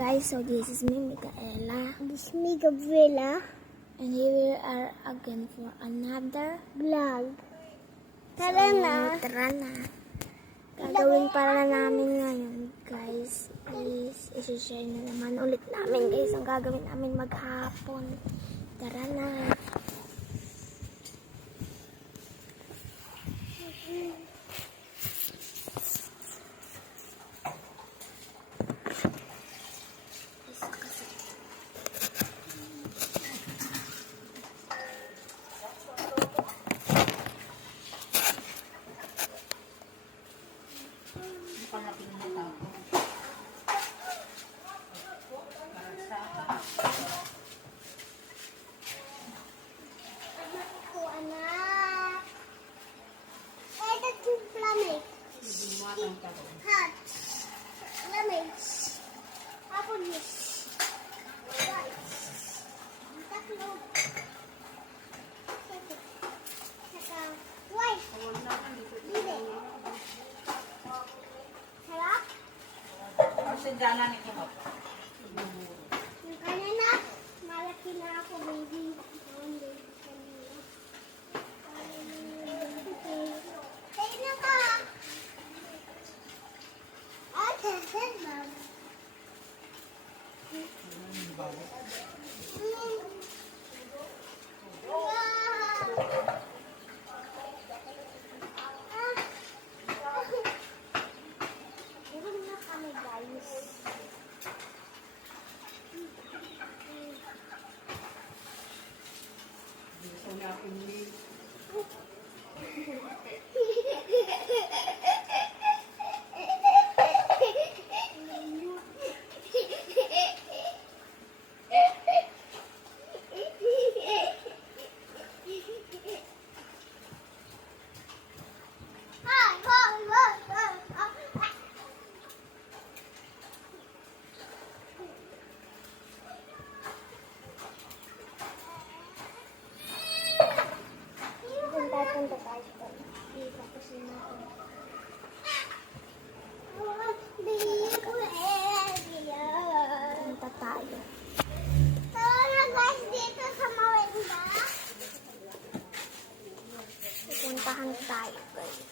Guys, so this is me, Micaela. This is me, Gabriela. And here we are again for another Vlog. Tara na. Tara na. Gagawin para namin ngayon, guys, is isi-share na naman ulit namin, guys, ang gagawin namin maghapon. Tara na. Sedana nih kok. Kanina, malaki na ako, baby. Kaya na ka. Ate, saan ba? Punta tayo. Tara guys, dito sa Mawenda. Pupuntahan tayo, guys.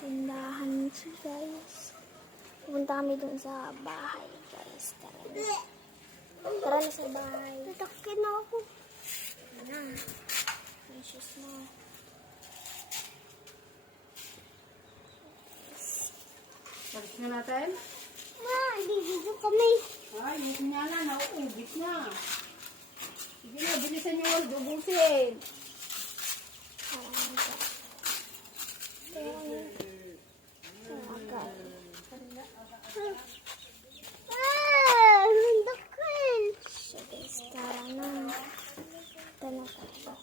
Tindahan siya, guys. Pupunta kami dun sa bahay, guys. Tara na. Tara na sa bahay. Tatakin na ako. Na. May shoes mo. Balik na natin. Ma, dito kami. Ay, yun nga na, nauubit na. Sige na, bilisan niyo wal, dubusin. Dakil. So, guys, tara na. Tara na tayo.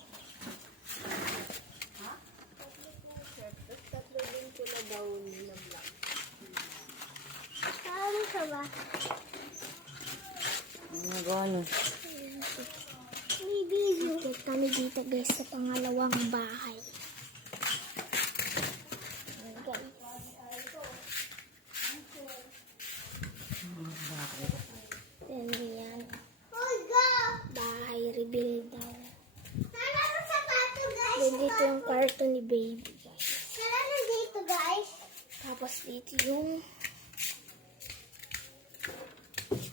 Saan ka ba? Gano'n. May video. Okay, kami dito, guys, sa pangalawang bahay. Ayan, guys. Then, yan. Olga! Bahay rebuild daw. Sana na sa tato, guys. Then, dito yung kwarto ni baby, guys. Sana na dito, guys. Tapos, dito yung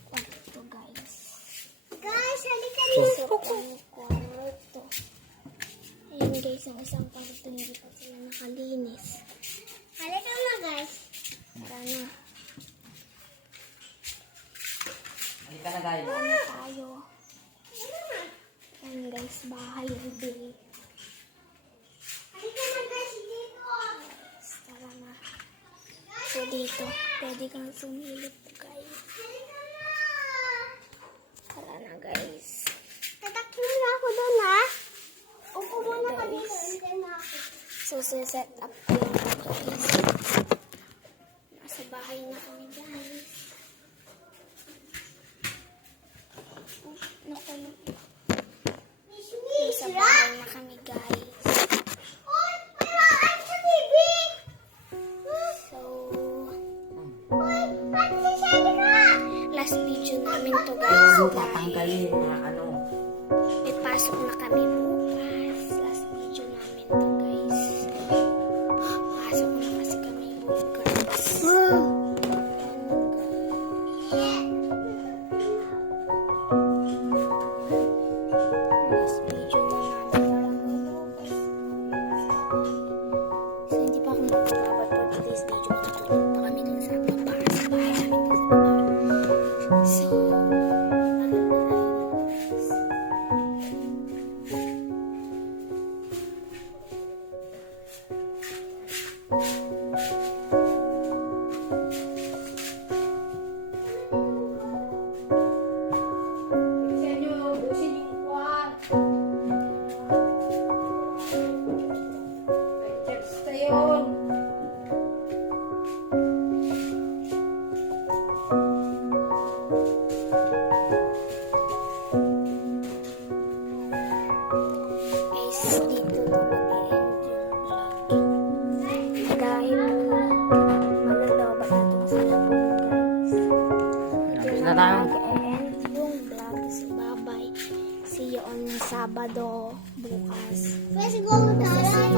kwarto, guys. Guys, halika dito. Sa kwarto. Ayan, guys, ang isang kwarto hindi pa sila nakalinis. Halika na, guys. Tara na. Halika na guys. Tara na tayo. Ayan, guys, bahay rebuild. Halika na, guys, dito. Tara na. So, dito, pwede kang sumilip, guys. Halika na. Tara na, guys. Tatakbo na ako doon, ha? Upo muna ka dito. Hintay na ako. So, set up ko yung guys. Nasa bahay na kami, guys. Naku, nasa bahay na kami, guys. Oy, paraan sa TV. So, namin to guys. Tatanggalin na ano. May pasok na kami bukas. Last video namin to guys. Pasok na kasi kami bukas. Last video na namin. So hindi pa ako magpapabot for today's video. Matutulog pa kami dun sa baba. Sa bahay namin dun sa baba. So, Bilisan nyo, busin yung kwan. May checks tayo. guys, dito na mag-i-end yung vlog. Dahil malalobat na itong cellphone guys. Dito Na na tayo. mag-i-end yung vlog. So, bye-bye. See you on Sabado bukas. Let's go, Tara.